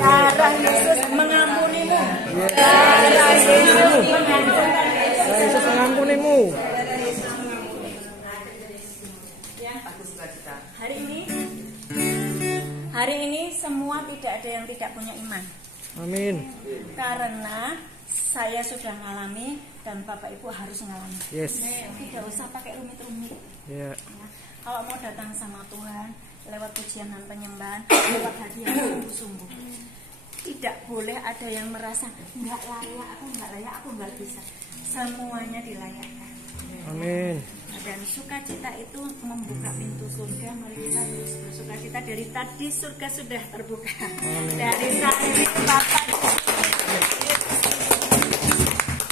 Darah Yesus mengampunimu. Darah Yesus mengampunimu. testimonimu. Hari ini semua tidak ada yang tidak punya iman. Amin. Karena saya sudah mengalami dan Bapak Ibu harus mengalami. Yes. Tidak usah pakai rumit-rumit. Yeah. Ya. Kalau mau datang sama Tuhan lewat pujian dan penyembahan, lewat hadiah sungguh-sungguh. Tidak boleh ada yang merasa nggak layak, aku nggak bisa. Semuanya dilayakkan. Amin. Dan sukacita itu membuka pintu surga. Mari kita terus bersukacita. Dari tadi surga sudah terbuka. Amin. Dari tadi Bapak.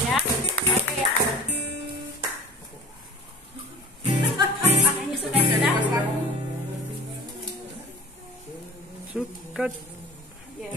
Ya, oke ya. Ini sukacita. Sukat. Ya.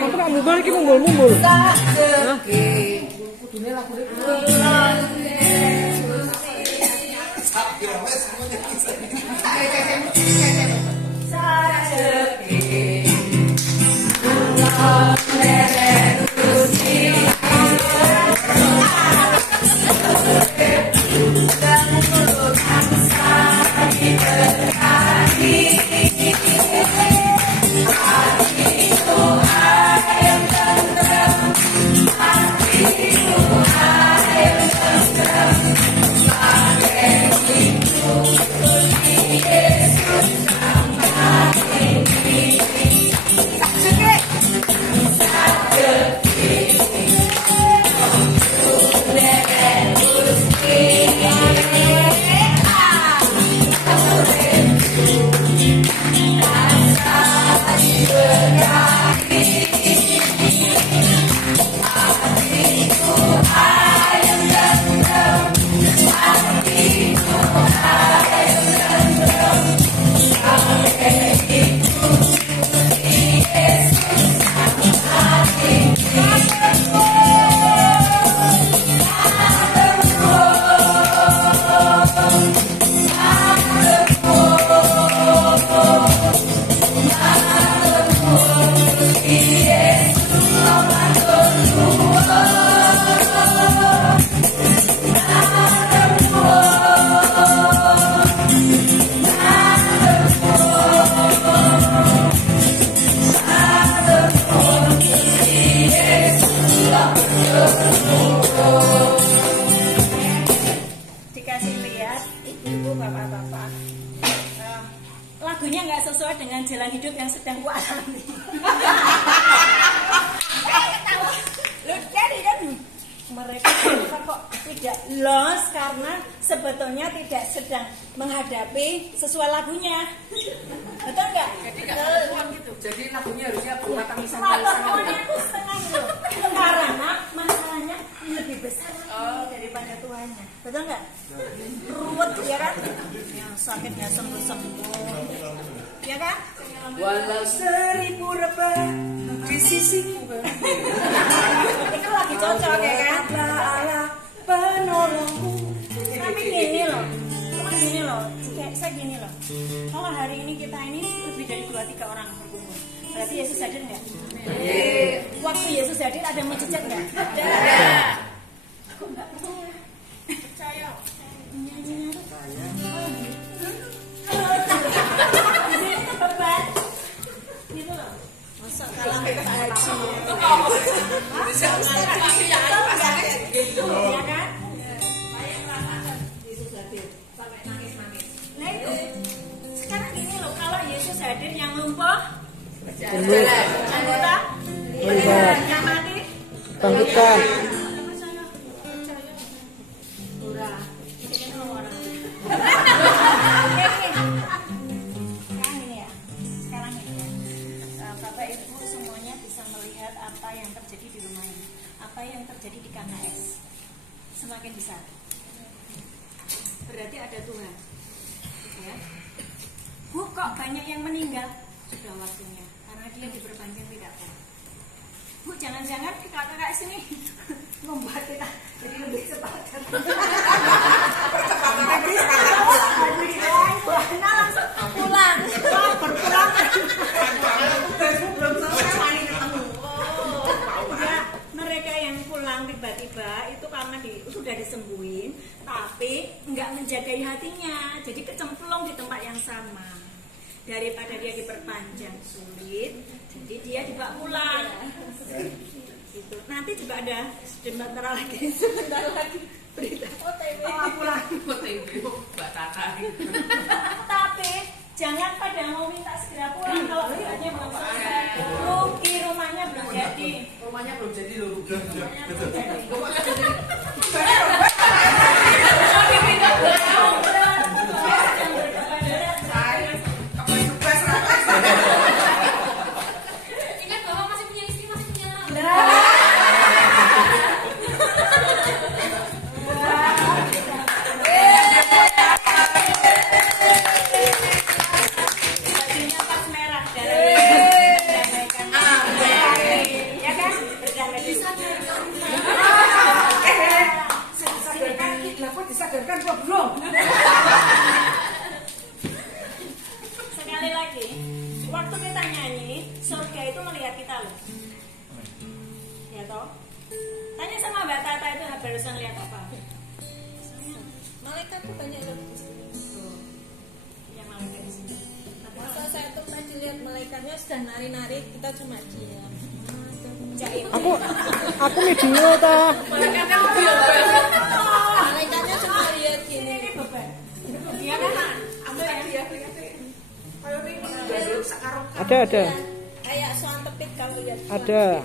Apa kamu balik mumbul-mumbul? Dikasih lihat ibu-ibu, bapak-bapak, lagunya nggak sesuai dengan jalan hidup yang sedang ku alami. Loh, jadi kan mereka kok tidak los karena sebetulnya tidak sedang menghadapi sesuai lagunya, betul nggak? Jadi nggak ketemuan gitu. Jadi lagunya harusnya bermata misalnya. Lagunya itu setengah gitu. Karena masalahnya lebih besar daripada Tuhannya, betul nggak? Ruwet ya kan? Yang sakitnya sembuh-sembuh, ya kan? Walau 1000 rebah di sisiku. Itu lagi cocok ya kan? Allah penolongku. Tapi gini loh, kayak saya gini loh. Kalau hari ini kita ini lebih dari 2-3 orang berkumpul, berarti Yesus hadir nggak? Waktu Yesus hadir ada mujizat nggak? Ada. Kok nggak percaya? Percaya. Nyanyinya tuh beban. Gitu loh. Masa kalah kita haji? Ya kan? Nah itu. Sekarang gini loh, kalau Yesus hadir yang lumpuh, yang buta, yang mati, Bangkitkan. Sekarang ini ya, Bapak Ibu semuanya bisa melihat apa yang terjadi di rumah ini, apa yang terjadi di KKS, semakin besar. Berarti ada Tuhan. Ya. Bu, kok banyak yang meninggal? Sudah waktunya, karena dia diperpanjang tidak tahu. Bu, jangan-jangan di KKS ini membuat kita jadi lebih sepadan. Nah, langsung pulang. Berpulang. Ya, mereka yang pulang tiba-tiba itu karena sudah disembuhin, tapi nggak menjagai hatinya, jadi kecemplung di tempat yang sama. Daripada dia diperpanjang sulit, jadi dia dibawa pulang. Gitu. Nanti juga ada sebentar lagi berita. Pulang. Mbak Tata. Tapi jangan pada mau minta segera pulang kalau beritanya belum selesai. Rugi, rumahnya belum jadi. Rumahnya belum jadi loh. Rumahnya belum jadi. Ingat bahwa masih punya istri, masih punya anak. Bajunya pas merah dari mendamaikan. loh. Ya toh? Tanya sama Mbak Tata itu barusan lihat apa? Malaikat tuh banyak loh. Yang malaikat di sini. Masa saya tuh tadi lihat malaikatnya sudah nari-nari, kita cuma diam. Jahit. Aku video ta. Malaikatnya cuma lihat gini. Ini beban. Dia kan Apa ya dia kayak ini sekarang Ada. Kayak soal tepit kalau lihat. Ada.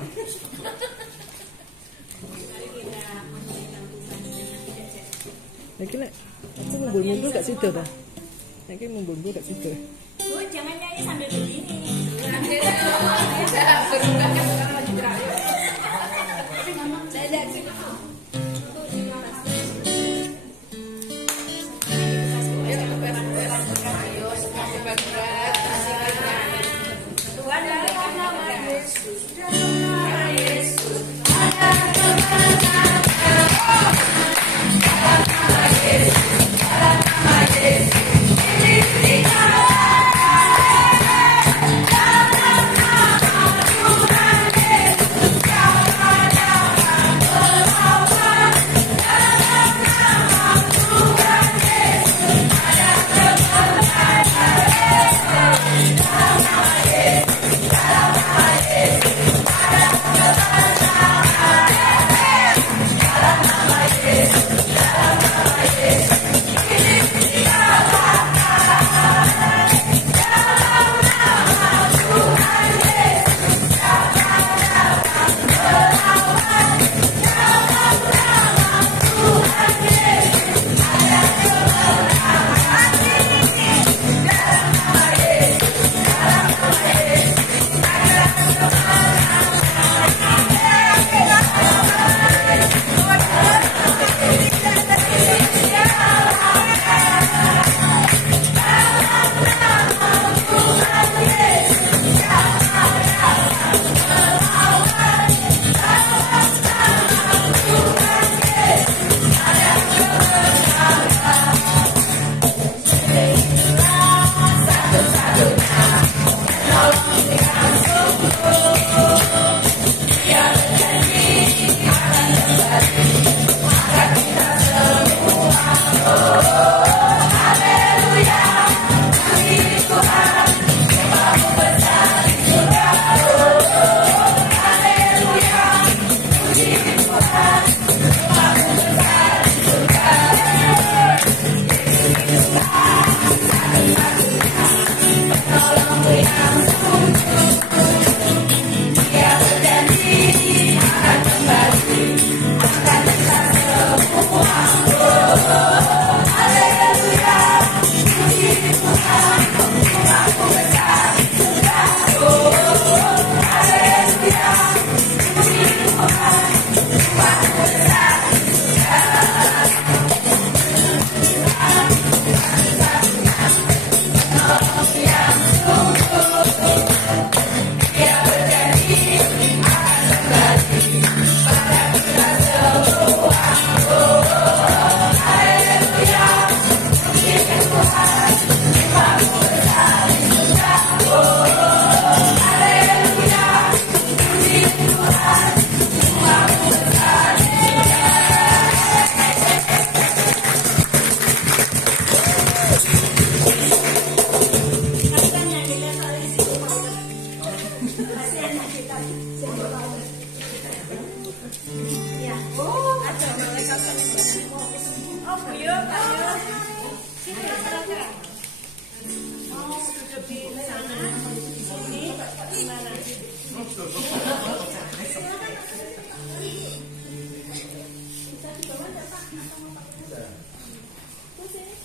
mari kita memuliakan Tuhan dengan tidak jadi. Iki nek aku mumbul-mumbul gak sido ta. Nek iki mumbul-mumbul gak sido. Bu, jangan nyanyi sambil begini. berubah kan sekarang lagi terakhir. Dadah sih. Tuhan dalam nama Yesus.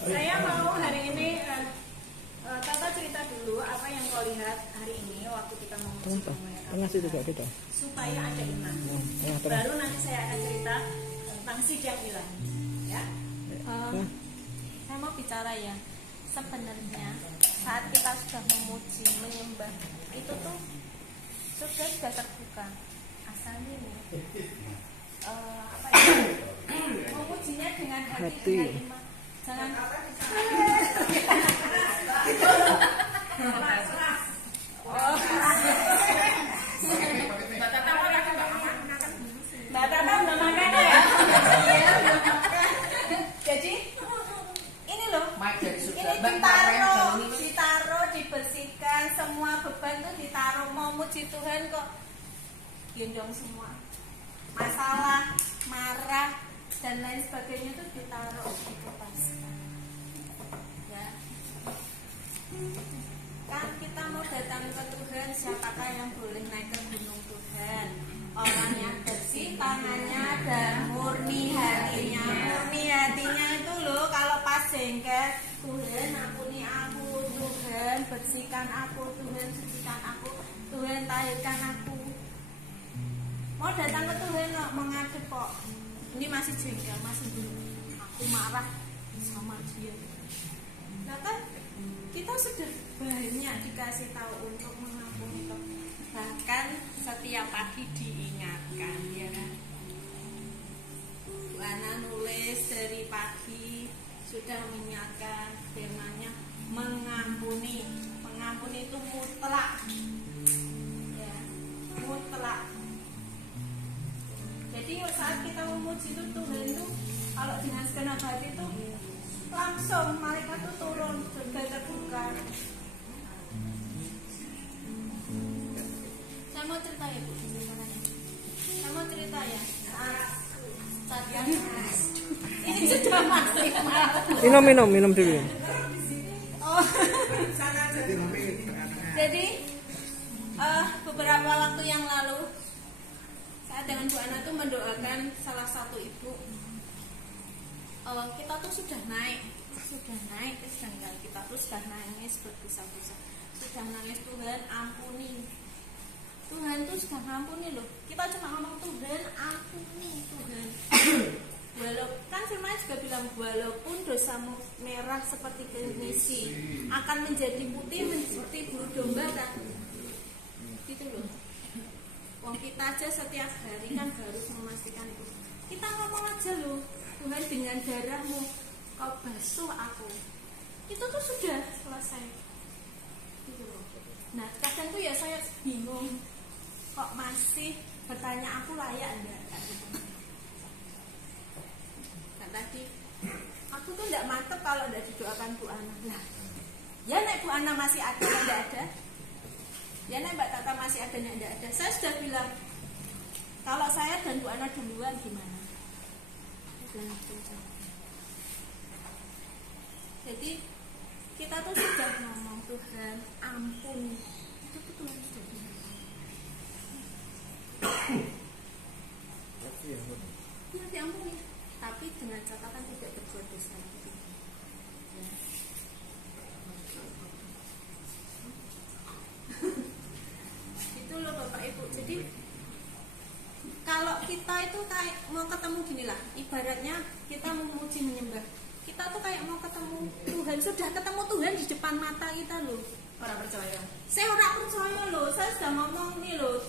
Saya mau hari ini Tata cerita dulu apa yang kau lihat hari ini waktu kita memuji Tengah situ gak kita. supaya ada iman. Tengah. Baru nanti saya akan cerita tentang sidang ilahi. Ya. Saya mau bicara ya. Sebenarnya saat kita sudah memuji, menyembah, itu tuh surga sudah terbuka. Asalnya nih, apa ya? Memujinya dengan hati, dengan iman. Jangan digendong semua. Masalah, marah dan lain sebagainya itu ditaruh di kertas. Ya. Kan kita mau datang ke Tuhan, siapakah yang boleh naik ke gunung Tuhan? Orang yang bersih tangannya dan murni hatinya. Murni hatinya itu loh, kalau pas jengkel, Tuhan ampuni aku, Tuhan bersihkan aku, Tuhan sucikan aku, Tuhan tahirkan aku. Mau datang ke Tuhan kok mengadep kok. Ini masih jengkel, masih belum. Aku marah sama dia. Nah kan kita sudah banyak dikasih tahu untuk mengampuni toh. Bahkan setiap pagi diingatkan ya kan. Bu Ana nulis dari pagi sudah mengingatkan firman-Nya mengampuni. Mengampuni itu mutlak. Ya, mutlak. Jadi saat kita memuji itu Tuhan itu kalau dengan segenap hati itu langsung malaikat itu turun, surga terbuka. Saya mau cerita ya Bu, saya mau cerita ya. Ini sudah maksimal. Minum dulu. Oh. Jadi beberapa waktu yang lalu saya dengan Bu Ana tuh mendoakan salah satu ibu. Kita tuh sudah naik sedangkan kita tuh sudah nangis berbusa-busa, sudah nangis, Tuhan ampuni, Tuhan tuh sudah ngampuni loh. Kita cuma ngomong Tuhan ampuni, Tuhan. Walaupun kan firman juga bilang walaupun dosamu merah seperti kemisi akan menjadi putih seperti bulu domba kan, gitu loh. Wong kita aja setiap hari kan harus memastikan itu. Kita ngomong aja loh, Tuhan dengan darahmu kau basuh aku. Itu tuh sudah selesai. Gitu loh. Nah kadang tuh ya saya bingung, kok masih bertanya aku layak enggak? Nah tadi aku tuh enggak mantep kalau enggak didoakan Bu Ana. Lah, ya nek Bu Ana masih ada enggak ada? Ya nek Mbak Tata masih ada enggak ada? Saya sudah bilang kalau saya dan Bu Ana duluan gimana? Jadi kita tuh sudah ngomong Tuhan ampun, itu tuh Tuhan sudah bilang. Ya diampuni, tapi dengan catatan tidak berbuat dosa lagi. Ya. Itu loh Bapak Ibu. Jadi kalau kita itu kayak mau ketemu gini lah, ibaratnya kita memuji menyembah, kita tuh kayak mau ketemu Tuhan, sudah ketemu Tuhan di depan mata kita loh. Orang percaya. Saya orang percaya loh, saya sudah ngomong nih loh,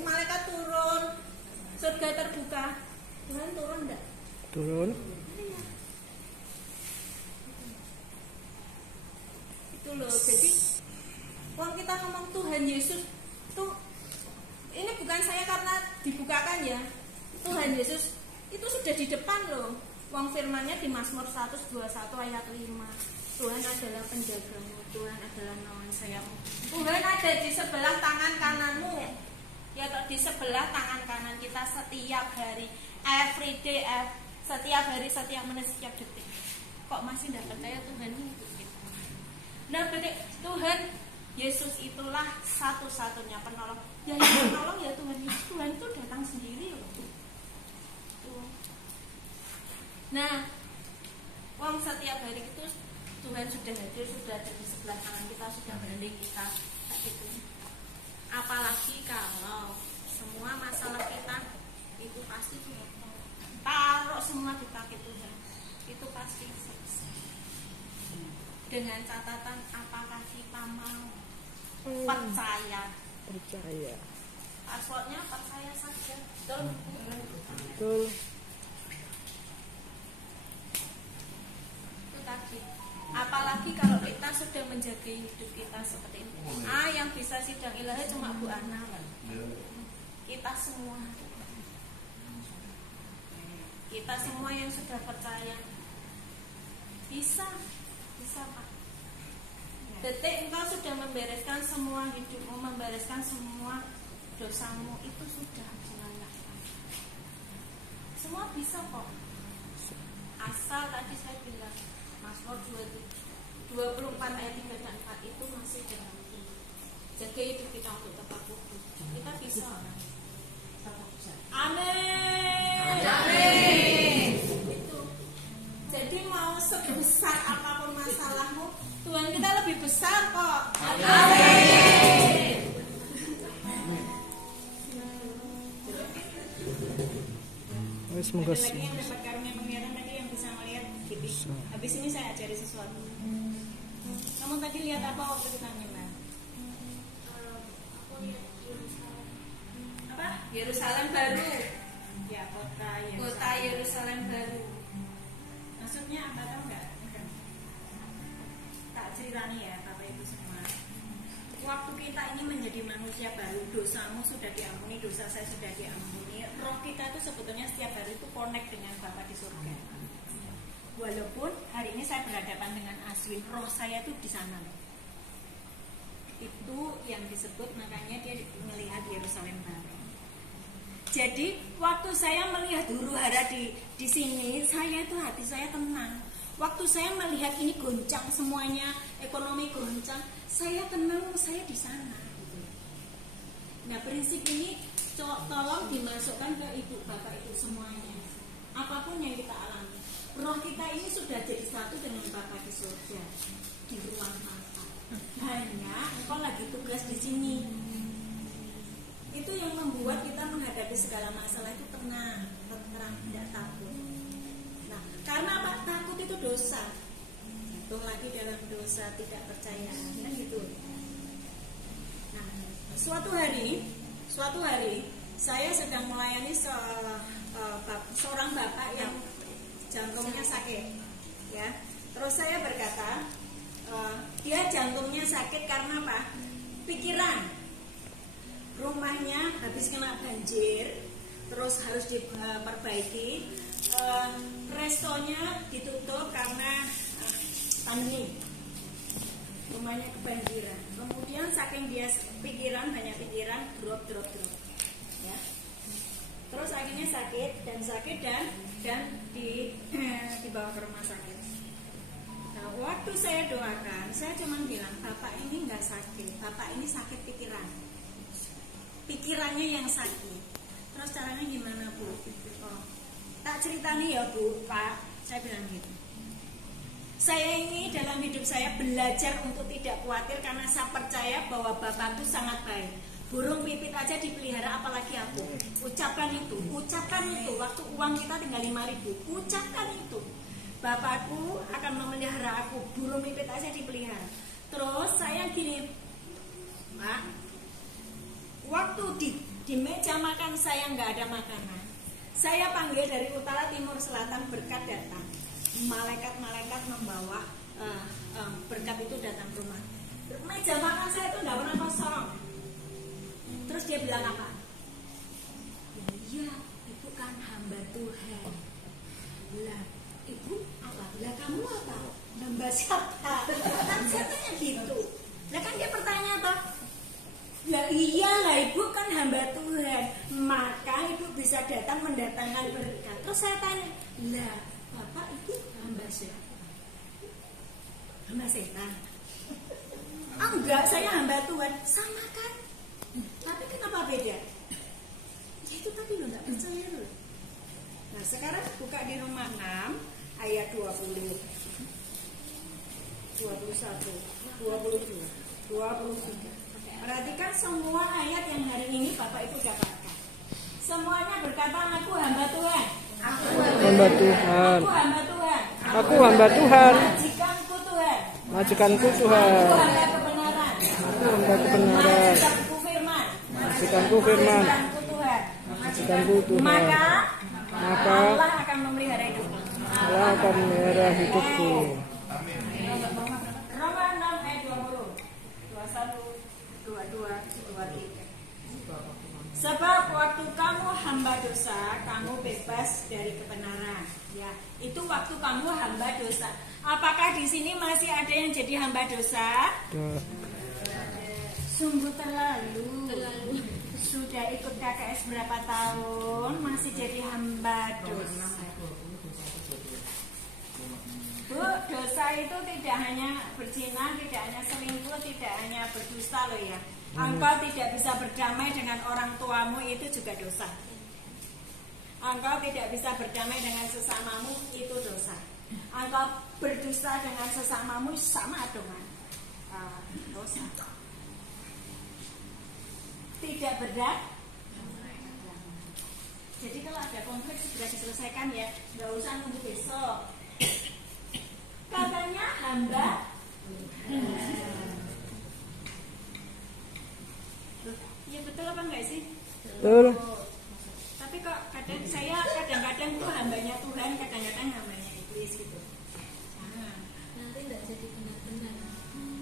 malaikat turun, surga terbuka, Tuhan turun enggak? Turun. Itu loh, jadi uang kita ngomong Tuhan Yesus tuh, ini bukan saya karena dibukakan ya, Tuhan Yesus itu sudah di depan loh. Uang firmannya di Mazmur 121 ayat 5, Tuhan adalah penjagamu, Tuhan adalah naungan sayapmu, Tuhan ada di sebelah tangan kananmu. Ya di sebelah tangan kanan kita setiap hari, every day, setiap hari, setiap menit, setiap detik. Kok masih tidak percaya Tuhan itu kita? Nah berarti Tuhan Yesus itulah satu-satunya penolong. Ya yang penolong ya Tuhan Yesus. Tuhan itu datang sendiri loh. Nah, uang setiap hari itu Tuhan sudah hadir, sudah ada di sebelah tangan kita, sudah beranding kita, kayak gitu. Apalagi kalau semua masalah kita itu pasti taruh semua di kaki Tuhan, itu pasti selesai. Dengan catatan apakah kita mau percaya? Percaya. Passwordnya percaya saja. Betul. Betul. Tadi. Apalagi kalau kita sudah menjaga hidup kita seperti ini. Yang bisa sidang ilahi cuma Bu Ana. Kita semua. Kita semua yang sudah percaya. Bisa Pak. Detik engkau sudah membereskan semua hidupmu, membereskan semua dosamu, itu sudah bisa kok. Asal tadi saya bilang Mazmur 24 ayat 3 dan 4 itu masih dalam jaga hidup kita untuk tetap kudus. Kita bisa. Amin. Amin. Itu. Jadi mau sebesar apapun masalahmu, Tuhan kita lebih besar kok. Amin. Semoga ada lagi yang dapat karunia penglihatan tadi yang bisa melihat gitu. Habis ini saya ajari sesuatu. Kamu tadi lihat apa waktu kita nyembah? Aku lihat Yerusalem. Apa? Yerusalem baru. Ya, kota Kota Yerusalem baru. Maksudnya apa tahu nggak? Tak ceritani ya Bapak Ibu semua. Waktu kita ini menjadi manusia baru, dosamu sudah diampuni, dosa saya sudah diampuni. Roh kita itu sebetulnya setiap hari itu connect dengan Bapa di surga. Walaupun hari ini saya berhadapan dengan Aswin, roh saya itu di sana. Itu yang disebut makanya dia melihat Yerusalem baru. Jadi waktu saya melihat huru hara di sini, saya itu hati saya tenang. Waktu saya melihat ini goncang semuanya, ekonomi goncang, saya tenang, saya di sana. Nah prinsip ini tolong dimasukkan ke ibu bapak itu semuanya. Apapun yang kita alami, roh kita ini sudah jadi satu dengan Bapa di surga di ruang mata. Hanya engkau lagi tugas di sini. Itu yang membuat kita menghadapi segala masalah itu tenang, tidak takut. Nah, karena apa? Takut itu dosa. Jatuh lagi dalam dosa, tidak percaya, kan gitu. Nah, suatu hari saya sedang melayani seorang bapak yang jantungnya sakit, ya. Terus saya berkata, dia jantungnya sakit karena apa? Pikiran. Rumahnya habis kena banjir, terus harus diperbaiki. Restonya ditutup karena pandemi. Rumahnya kebanjiran. Kemudian saking dia banyak pikiran, drop. Ya. Terus akhirnya sakit dan dibawa ke rumah sakit. Nah, waktu saya doakan, saya cuma bilang, Bapak ini nggak sakit, Bapak ini sakit pikiran. Pikirannya yang sakit. Terus caranya gimana Bu? Oh, tak ceritani ya Bu, Pak. Saya bilang gitu. Saya ini dalam hidup saya belajar untuk tidak khawatir karena saya percaya bahwa Bapak itu sangat baik. Burung pipit aja dipelihara, apalagi aku. Ucapkan itu. Waktu uang kita tinggal 5.000, ucapkan itu. Bapakku akan memelihara aku. Burung pipit aja dipelihara. Terus saya gini, Pak, waktu di meja makan saya nggak ada makanan. Saya panggil dari utara, timur, selatan, berkat datang. Malaikat-malaikat membawa berkat itu datang ke rumah. Meja makan saya itu nggak pernah kosong. Terus dia bilang apa? Ya iya, ibu kan hamba Tuhan. Lah, ibu apa? Lah kamu apa? Hamba siapa? Kan saya tanya gitu. Lah kan dia bertanya toh. Lah iyalah ibu kan hamba Tuhan, maka ibu bisa datang mendatangkan berkat. Terus saya tanya, lah bapak ibu hamba siapa? Hamba setan? Enggak, saya hamba Tuhan. Sama kan? Tapi kenapa beda? Ya itu tadi lo nggak percaya lo. Nah sekarang buka di Roma 6 ayat 20, 21, 22, 23. Perhatikan semua ayat yang hari ini Bapak Ibu dapatkan. Semuanya berkata aku hamba Tuhan. Aku hamba Tuhan. Aku hamba Tuhan. Aku hamba Tuhan. Majikanku Tuhan. Majikanku Tuhan. Aku hamba kebenaran. Aku hamba kebenaran. Majikanku firman. Majikanku firman. Majikanku Tuhan. Majikanku Tuhan. Maka Allah akan memelihara hidupku. Allah akan memelihara hidupku. Roma 6 ayat 20, 21, 22, 23. Sebab waktu kamu hamba dosa, kamu bebas dari kebenaran. Ya, itu waktu kamu hamba dosa. Apakah di sini masih ada yang jadi hamba dosa? Sungguh terlalu. Sudah ikut KKS berapa tahun masih jadi hamba dosa. Bu, dosa itu tidak hanya berzina, tidak hanya selingkuh, tidak hanya berdusta loh ya. Engkau tidak bisa berdamai dengan orang tuamu, itu juga dosa. Engkau tidak bisa berdamai dengan sesamamu, itu dosa. Engkau berdusta dengan sesamamu, sama dengan dosa. Tidak berat. Jadi kalau ada konflik segera diselesaikan ya, nggak usah nunggu besok. Katanya hamba. Ya betul apa enggak sih? Betul. Tapi kok kadang-kadang tuh hambanya Tuhan, kadang-kadang hambanya iblis gitu. Nanti tidak jadi benar-benar.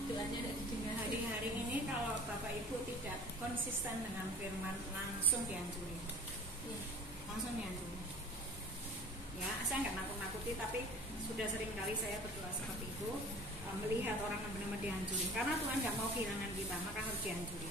Doanya tidak didengar. Hari-hari ini kalau Bapak Ibu tidak konsisten dengan firman, langsung dihancuri. Langsung dihancuri. Ya, saya nggak nakut-nakuti, tapi sudah sering kali saya berdoa seperti itu, melihat orang yang benar-benar dihancuri. Karena Tuhan nggak mau kehilangan kita, maka harus dihancuri.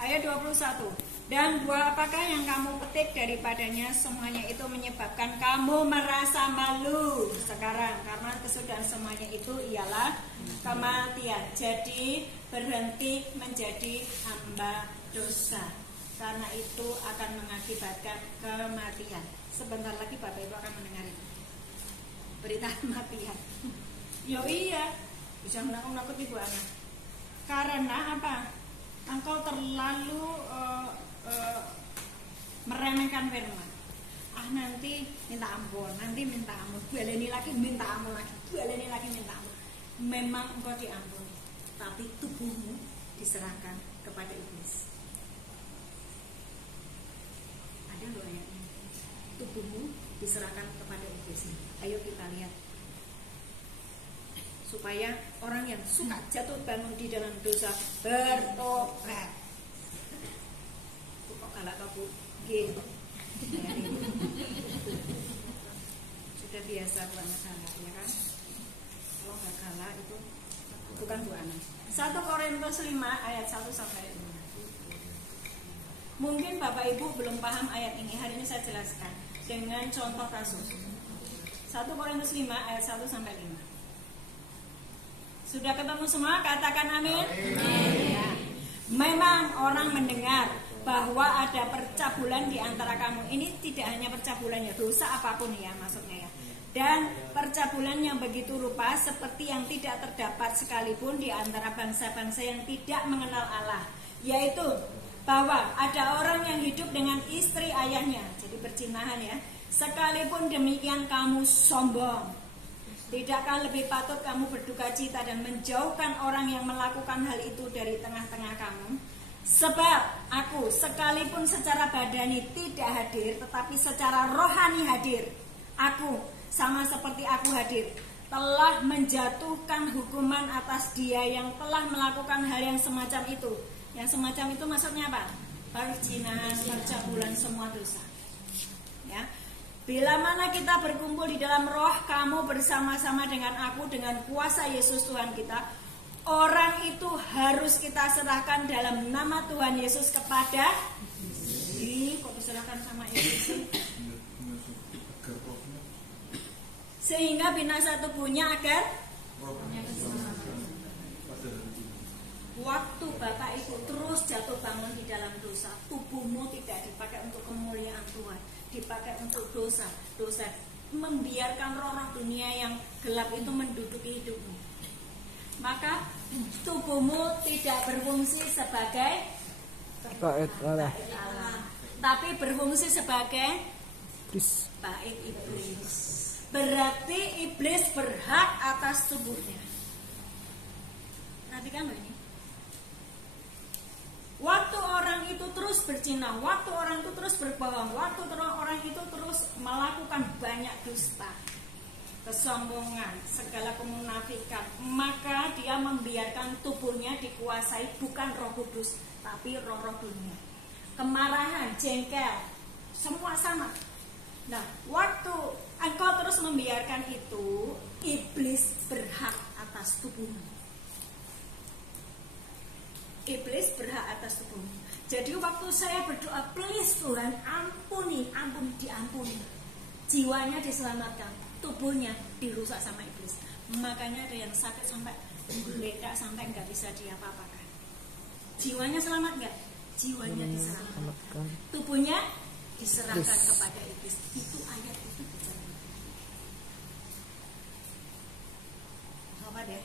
Ayat 21. Dan buah apakah yang kamu petik daripadanya, semuanya itu menyebabkan kamu merasa malu sekarang, karena kesudahan semuanya itu ialah kematian. Jadi berhenti menjadi hamba dosa, karena itu akan mengakibatkan kematian. Sebentar lagi Bapak Ibu akan mendengar itu, berita kematian. Yo iya, bisa menakut-nakut Ibu anak. Karena apa? Engkau terlalu meremehkan firman. Nanti minta ampun, baleni lagi minta ampun lagi, baleni lagi minta ampun. Memang engkau diampuni, tapi tubuhmu diserahkan kepada iblis. Ada loh ayatnya. Tubuhmu diserahkan kepada iblis. Ayo kita lihat. Supaya orang yang suka jatuh bangun di dalam dosa bertobat. Kok galak Bu? Nggih. Sudah biasa banget galak ya kan? Kalau nggak galak itu bukan Bu Ana. 1 Korintus 5 ayat 1 sampai 5. Mungkin Bapak Ibu belum paham ayat ini. Hari ini saya jelaskan dengan contoh kasus. 1 Korintus 5 ayat 1 sampai 5. Sudah ketemu semua? Katakan amin. Ya. Memang orang mendengar bahwa ada percabulan di antara kamu. Ini tidak hanya percabulan ya, dosa apapun ya maksudnya ya. Dan percabulan yang begitu rupa seperti yang tidak terdapat sekalipun di antara bangsa-bangsa yang tidak mengenal Allah. Yaitu bahwa ada orang yang hidup dengan istri ayahnya, jadi perzinahan ya. Sekalipun demikian kamu sombong. Tidakkah lebih patut kamu berduka cita dan menjauhkan orang yang melakukan hal itu dari tengah-tengah kamu? Sebab aku sekalipun secara badani tidak hadir, tetapi secara rohani hadir. Aku sama seperti aku hadir, telah menjatuhkan hukuman atas dia yang telah melakukan hal yang semacam itu. Yang semacam itu maksudnya apa? Perzinahan, percabulan, semua dosa. Ya. Bila mana kita berkumpul di dalam roh, kamu bersama-sama dengan aku dengan kuasa Yesus Tuhan kita. Orang itu harus kita serahkan dalam nama Tuhan Yesus kepada. Kok diserahkan sama Yesus? Sehingga binasa tubuhnya agar waktu Bapak Ibu terus jatuh bangun di dalam dosa, tubuhmu tidak dipakai untuk kemuliaan Tuhan, dipakai untuk dosa. Dosa membiarkan roh-roh dunia yang gelap itu menduduki hidupmu. Maka tubuhmu tidak berfungsi sebagai Bait Allah. tapi berfungsi sebagai Iblis. bait iblis. Berarti iblis berhak atas tubuhnya. Perhatikan loh ini. Waktu orang itu terus berzina, waktu orang itu terus berbohong, waktu orang itu terus melakukan banyak dusta, kesombongan, segala kemunafikan, maka dia membiarkan tubuhnya dikuasai bukan Roh Kudus, tapi roh-roh dunia. Kemarahan, jengkel, semua sama. Nah, waktu engkau terus membiarkan itu, iblis berhak atas tubuhmu. Iblis berhak atas tubuhmu. Jadi waktu saya berdoa, please Tuhan ampuni, diampuni. Jiwanya diselamatkan, tubuhnya dirusak sama iblis. Makanya ada yang sakit sampai geledak, sampai nggak bisa diapa-apakan. Jiwanya selamat nggak? Jiwanya diselamatkan. Tubuhnya diserahkan kepada iblis. Itu ayat itu bicara. Apa deh?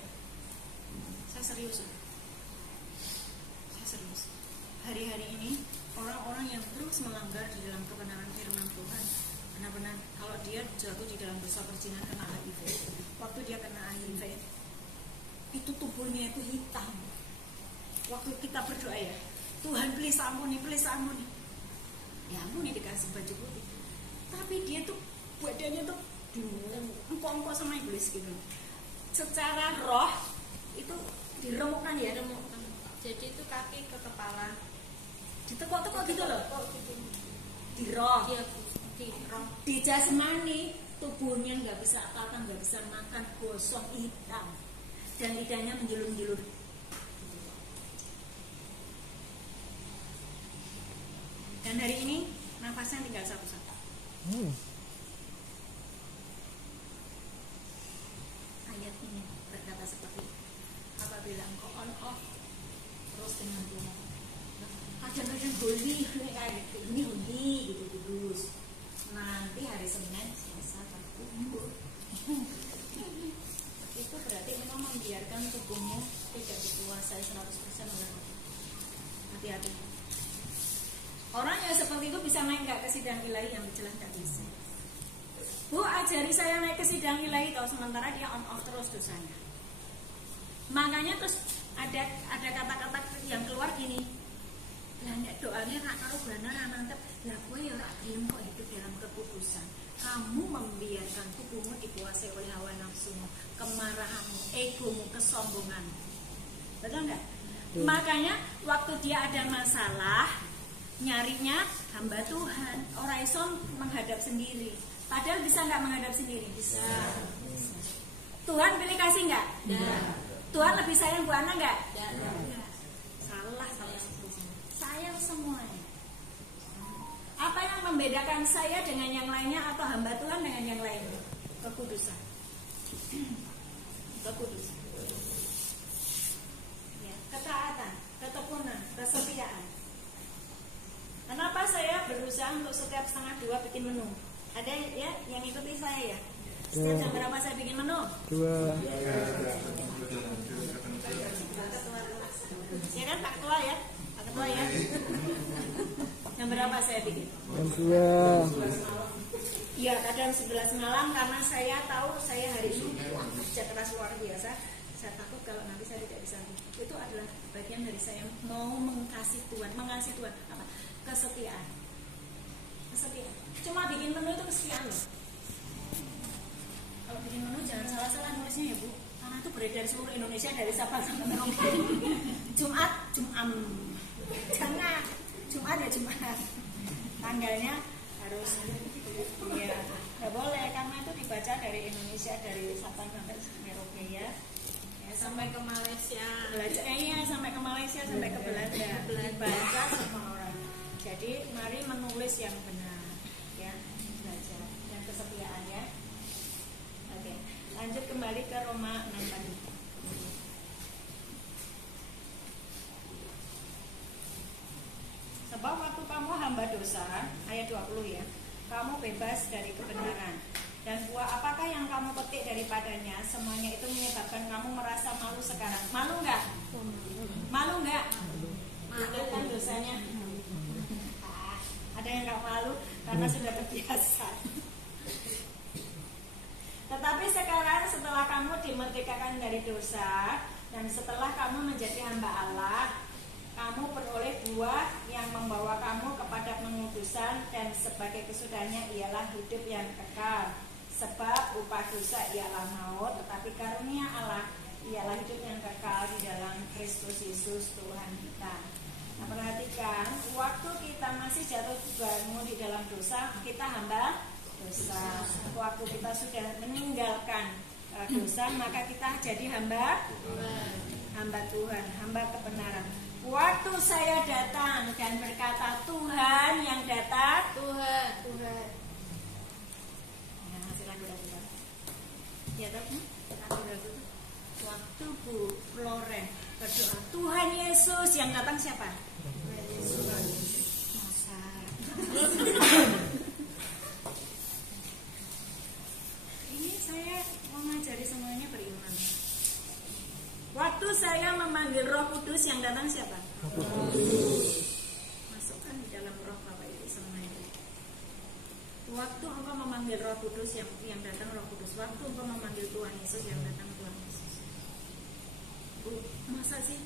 Saya serius. Hari-hari ini orang-orang yang terus melanggar di dalam kebenaran firman Tuhan, benar-benar kalau dia jatuh di dalam dosa perzinahan kena HIV, waktu dia kena HIV itu tubuhnya itu hitam. Waktu kita berdoa ya, Tuhan please ampuni, ya ampuni, dikasih baju putih, tapi dia tuh badannya tuh empuk-empuk sama iblis gitu. Secara roh itu diremukkan ya, jadi itu kaki ke kepala, ditekuk-tekuk gitu loh, di roh, di jasmani tubuhnya nggak bisa apa-apa, nggak bisa makan, gosong, hitam, dan lidahnya menjulur-julur. Dan hari ini nafasnya tinggal satu-satu. Ayat ini berkata seperti apabila engkau on off terus dengan dia, kadang-kadang holy kayak gitu, ini holy gitu terus. Nanti hari Senin Selasa terkumpul. Itu berarti memang membiarkan tubuhmu tidak dikuasai 100% oleh Allah. Hati-hati. Orang yang seperti itu bisa naik nggak ke sidang ilahi? Yang jelas nggak bisa. Bu, ajari saya naik ke sidang ilahi, tahu sementara dia on off terus dosanya. Makanya terus ada kata-kata yang keluar gini, lah nek doanya nak karo benar mantep, lah kowe ya ora gelem kok hidup dalam kekudusan. Kamu membiarkan tubuhmu dikuasai oleh hawa nafsumu, kemarahanmu, egomu, kesombonganmu. Betul nggak? Makanya waktu dia ada masalah, nyarinya hamba Tuhan, ora iso menghadap sendiri. Padahal bisa nggak menghadap sendiri? Bisa. Tuhan pilih kasih nggak? Ya. Tuhan lebih sayang Bu Ana nggak? Ya. Salah. Sayang semuanya. Apa yang membedakan saya dengan yang lainnya atau hamba Tuhan dengan yang lainnya? Kekudusan. Kekudusan. Ya, ketaatan, ketekunan, kesetiaan. Kenapa saya berusaha untuk setiap 1:30 bikin menu? Ada ya yang ikuti saya ya? Setiap jam berapa saya bikin menu? 2. Ya kan Pak Ketua ya? Pak Ketua ya? Jam berapa saya bikin? Jam 2. Iya, kadang 11 malam karena saya tahu saya hari ini kerja keras luar biasa. Saya takut kalau nanti saya tidak bisa. Itu adalah bagian dari saya mau mengasihi Tuhan apa? Kesetiaan. Cuma bikin menu itu kesetiaan loh. Kalau bikin menu jangan salah-salah nulisnya ya Bu, karena itu beredar seluruh Indonesia dari Sabang sampai Merauke. Jumat, jangan Jumat ya Jumat. Tanggalnya harus ya nggak boleh karena itu dibaca dari Indonesia dari Sabang sampai Merauke ya. sampai ke Malaysia. Sampai ke Malaysia, sampai ke Belanda. Dibaca semua orang. Jadi mari menulis yang benar, ya, belajar dan kesetiaan ya. Oke, lanjut kembali ke Roma 6 tadi. Sebab waktu kamu hamba dosa, ayat 20 ya, kamu bebas dari kebenaran. Dan buah apakah yang kamu petik daripadanya, semuanya itu menyebabkan kamu merasa malu sekarang. Malu nggak? Malu nggak? Malu kan dosanya. Ada yang nggak malu karena sudah terbiasa. Tetapi sekarang setelah kamu dimerdekakan dari dosa dan setelah kamu menjadi hamba Allah, kamu beroleh buah yang membawa kamu kepada pengudusan dan sebagai kesudahannya ialah hidup yang kekal. Sebab upah dosa ialah maut, tetapi karunia Allah ialah hidup yang kekal di dalam Kristus Yesus Tuhan kita. Nah, perhatikan, waktu kita masih jatuh bangun di dalam dosa, kita hamba dosa. Waktu kita sudah meninggalkan dosa, maka kita jadi hamba Tuhan, hamba kebenaran. Waktu saya datang dan berkata Tuhan yang datang. Tuhan. Ya, masih ragu-ragu. Ya toh? Ragu-ragu. Waktu Bu Floren berdoa Tuhan Yesus yang datang siapa? Masa. Ini saya mau ngajari semuanya beriman. Waktu saya memanggil Roh Kudus yang datang siapa? Masukkan di dalam roh Bapak Ibu semuanya. Waktu engkau memanggil Roh Kudus yang datang Roh Kudus. Waktu engkau memanggil Tuhan Yesus yang datang Tuhan Yesus. Bu, masa sih?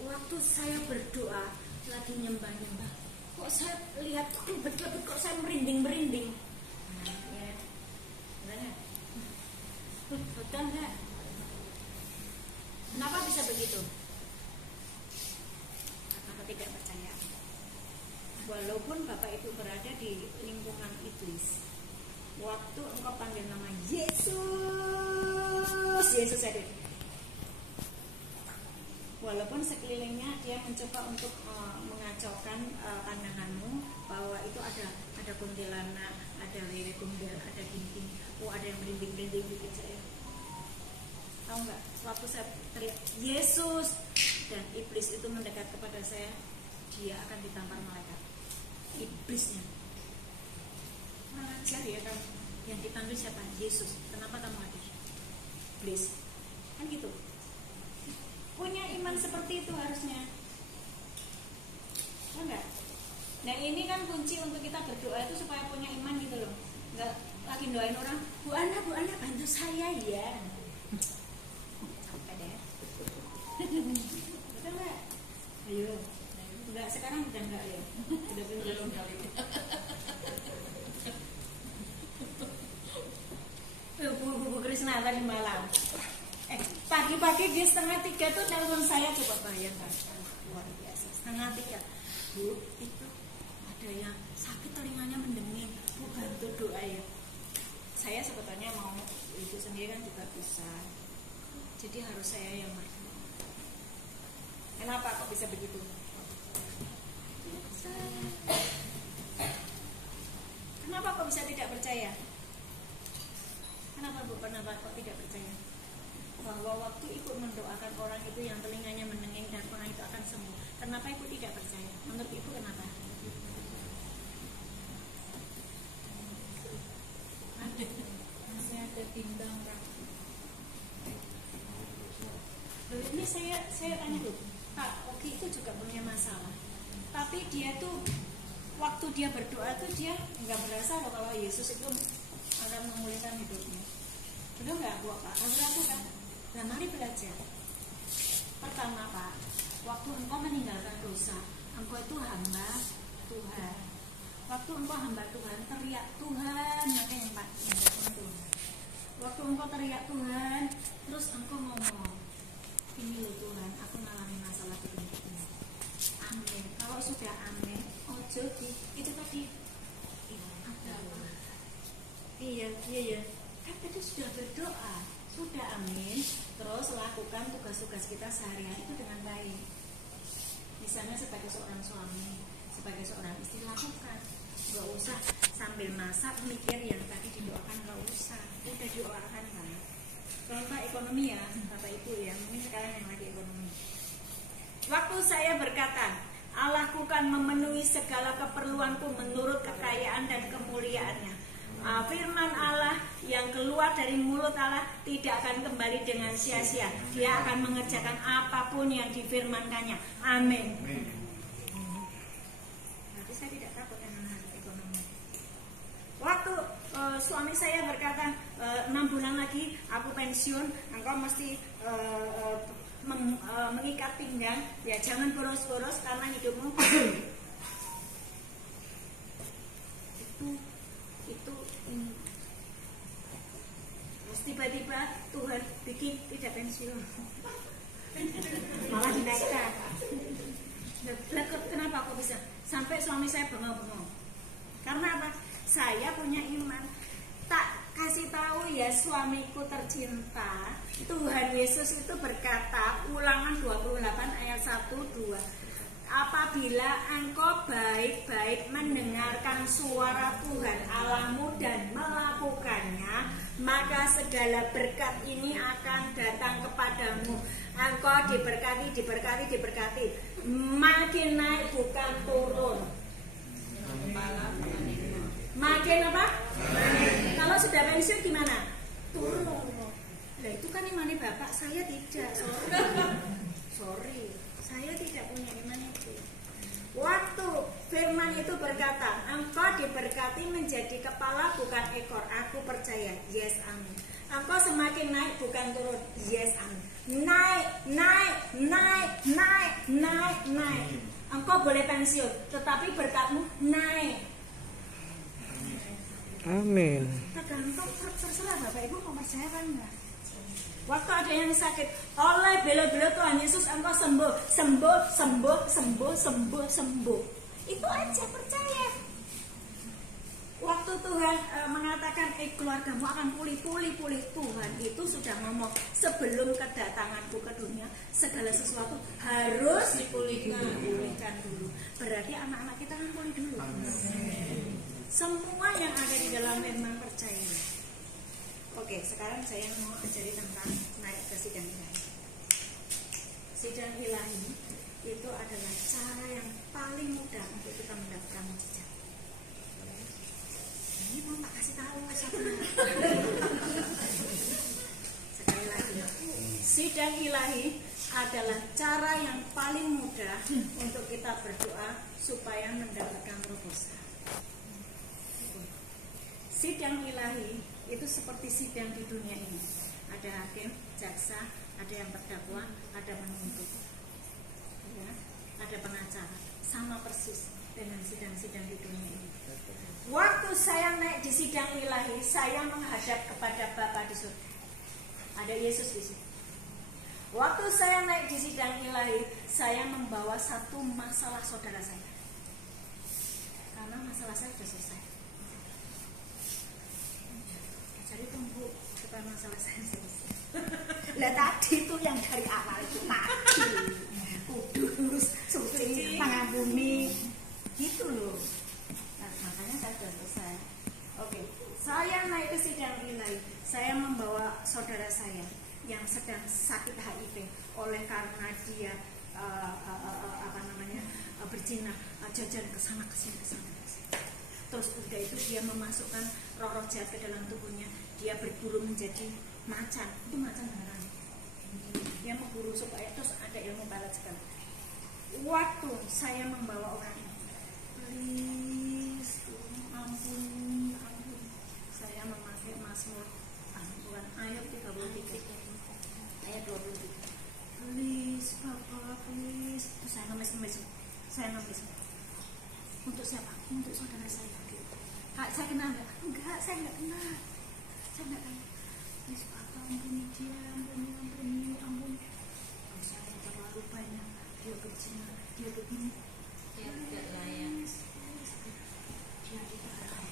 Waktu saya berdoa lagi nyembah-nyembah, kok saya lihat betul-betul kok saya merinding-merinding. Nah, ya. Benar nggak? Betul nggak? Kenapa bisa begitu? Karena tidak percaya. Walaupun Bapak itu berada di lingkungan iblis, waktu engkau panggil nama Yesus, Yesus ada. Walaupun sekelilingnya dia mencoba untuk mengacaukan pandanganmu bahwa itu ada kuntilanak, ada lele tunggal, ada ginting, ada yang merinding-merinding bikin saya. Tahu nggak? Waktu saya teriak Yesus dan iblis itu mendekat kepada saya, dia akan ditampar malaikat. Iblisnya. Kurang ajar ya kamu. Yang dipanggil siapa? Yesus. Kenapa kamu ada? Iblis. Kan gitu. Punya iman seperti itu harusnya. Enggak? Nah ini kan kunci untuk kita berdoa itu supaya punya iman gitu loh. Enggak lagi doain orang, Bu Ana bantu saya ya. Capek deh. Betul nggak? Ayo. Enggak, sekarang udah enggak ya. Udah belum kali. Bu Krisna tadi malam. Pagi-pagi di 2:30 tuh telepon saya, coba bayangkan. Luar biasa. 2:30. Bu, itu ada yang sakit telinganya mendenging. Bu bantu doa ya. Saya sebetulnya mau itu sendiri kan juga bisa. Jadi harus saya yang berdoa. Kenapa kok bisa begitu? Kenapa kok bisa tidak percaya? Kenapa Bu? Kenapa kok tidak percaya? Bahwa waktu ikut mendoakan orang itu yang telinganya mendenging dan orang itu akan sembuh. Kenapa Ibu tidak percaya? Menurut Ibu kenapa? Masih ada timbang Kak. Ini saya tanya dulu, Pak Oki itu juga punya masalah. Tapi dia tuh waktu dia berdoa tuh dia nggak merasa loh kalau Yesus itu akan memulihkan hidupnya. Betul nggak Bu Pak? Ragu kan? Nah mari belajar. Pertama Pak, waktu engkau meninggalkan dosa, engkau itu hamba Tuhan. Waktu engkau hamba Tuhan, teriak Tuhan, maka yang Pak, yang Tuhan. Waktu engkau teriak Tuhan, terus engkau ngomong, ini loh Tuhan, aku mengalami masalah begini. Amin. Kalau sudah amin, ojo itu tadi. Ada apa? Iya. Kan tadi sudah berdoa. Sudah amin, terus lakukan tugas-tugas kita sehari-hari itu dengan baik. Misalnya sebagai seorang suami, sebagai seorang istri, lakukan. Gak usah sambil masak mikir yang tadi didoakan, gak usah. Udah doakan kan. Contoh ekonomi ya, Bapak Ibu ya, mungkin sekarang yang lagi ekonomi. Waktu saya berkata, Allahku kan memenuhi segala keperluanku menurut kekayaan dan kemuliaannya. Firman Allah yang keluar dari mulut Allah tidak akan kembali dengan sia-sia. Dia akan mengerjakan apapun yang difirmankannya. Amin. Berarti saya tidak takut dengan hal ekonomi. Waktu suami saya berkata 6 bulan lagi aku pensiun, engkau mesti mengikat pinggang, ya jangan boros-boros karena hidupmu itu terus tiba-tiba Tuhan bikin tidak pensiun malah dinaikkan. Kenapa kok bisa? Sampai suami saya bengong-bengong. Karena apa? Saya punya iman. Tak kasih tahu ya suamiku tercinta, Tuhan Yesus itu berkata, Ulangan 28 ayat 1-2, apabila engkau baik-baik mendengarkan suara Tuhan Allahmu dan melakukannya, maka segala berkat ini akan datang kepadamu. Engkau diberkati, diberkati, diberkati. Makin naik bukan turun. Makin apa? Kalau sudah pensiun gimana? Turun. Lah itu kan iman Bapak, saya tidak. Sorry. Saya tidak punya iman itu. Waktu firman itu berkata, engkau diberkati menjadi kepala bukan ekor. Aku percaya. Yes, amin. Engkau semakin naik bukan turun. Yes, amin. Naik, naik, naik, naik, naik, naik. Engkau boleh pensiun, tetapi berkatmu naik. Amin. Tergantung, terserah Bapak Ibu mau percaya kan enggak. Waktu ada yang sakit, oleh bela-bela Tuhan Yesus engkau sembuh, sembuh, sembuh, sembuh, sembuh, sembuh. Itu aja, percaya. Waktu Tuhan mengatakan, keluargamu akan pulih, Tuhan itu sudah ngomong, sebelum kedatanganku ke dunia, segala sesuatu harus dipulihkan dulu. Berarti anak-anak kita kan pulih dulu. Semua yang ada di dalam firman percaya. Oke, sekarang saya mau ajari tentang naik ke sidang ilahi. Sidang ilahi itu adalah cara yang paling mudah untuk kita mendapatkan mujizat. Ini mau tak kasih tahu sekali lagi. Sidang ilahi adalah cara yang paling mudah untuk kita berdoa supaya mendapatkan terobosan. Sidang ilahi itu seperti sidang di dunia ini. Ada hakim, jaksa, ada yang terdakwa, ada penuntut, ya, ada pengacara. Sama persis dengan sidang-sidang di dunia ini. Waktu saya naik di sidang ilahi, saya menghadap kepada Bapa di surga. Ada Yesus di situ. Waktu saya naik di sidang ilahi, saya membawa satu masalah saudara saya. Karena masalah saya sudah selesai. Jadi tunggu supaya masalah saya selesai. Lah tadi itu yang dari awal itu tadi kudus, suci, mengampuni, gitu loh. Nah, makanya saya sudah selesai. Oke, saya naik ke sidang ilahi. Saya membawa saudara saya yang sedang sakit HIV oleh karena dia berzina, jajan ke sana ke sini. Terus udah itu dia memasukkan roh-roh jahat ke dalam tubuhnya. Dia berburu menjadi macan. Itu macan beneran. Dia memburu supaya terus ada ilmu balat segala. Waktu saya membawa orang ini, please, ampun. Saya memakai Mazmur bukan ayat 33 ayat 23. Please, Bapak, please. Terus saya ngemis. Untuk siapa? Untuk saudara saya. Kak, saya kenal enggak? Enggak, saya enggak kenal. Saya enggak kenal. Please, Bapak, ampuni dia, ampuni. Saya terlalu banyak. Dia berzina, dia begini. Dia tidak layak. Dia tidak layak.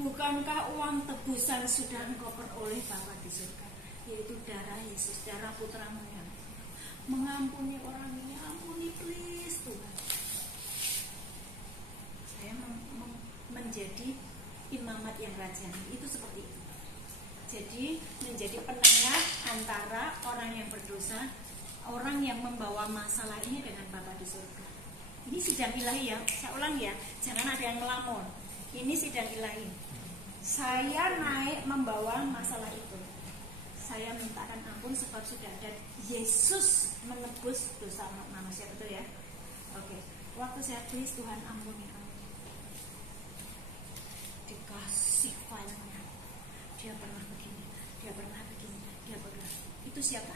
Bukankah uang tebusan sudah engkau peroleh Bapa di surga, yaitu darah Yesus, darah putramu yang mengampuni orang ini? Ampuni please Tuhan. Saya menjadi imamat yang rajani, itu seperti itu. Jadi menjadi penengah antara orang yang berdosa, orang yang membawa masalah ini dengan Bapa di surga. Ini sidang ilahi ya, saya ulang ya, jangan ada yang melamun. Ini sidang ilahi. Saya naik membawa masalah itu. Saya mintakan ampun sebab sudah ada Yesus menebus dosa manusia, betul ya? Oke. Waktu saya please Tuhan ampuni. Dikasih filenya. Dia pernah begini. Itu siapa?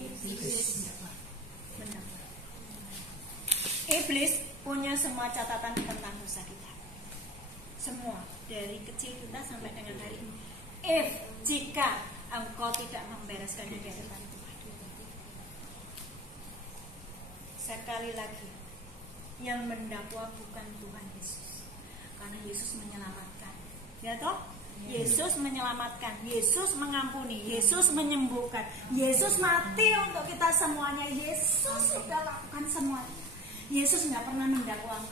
Iblis. Benar. Iblis punya semua catatan tentang dosa kita. Semua, dari kecil kita sampai dengan hari ini. Jika engkau tidak membereskannya di hadapan Tuhan. Sekali lagi, yang mendakwa bukan Tuhan Yesus. Karena Yesus menyelamatkan. Ya toh? Yesus menyelamatkan, Yesus mengampuni, Yesus menyembuhkan, Yesus mati untuk kita semuanya. Yesus sudah lakukan semuanya. Yesus nggak pernah mendakwamu.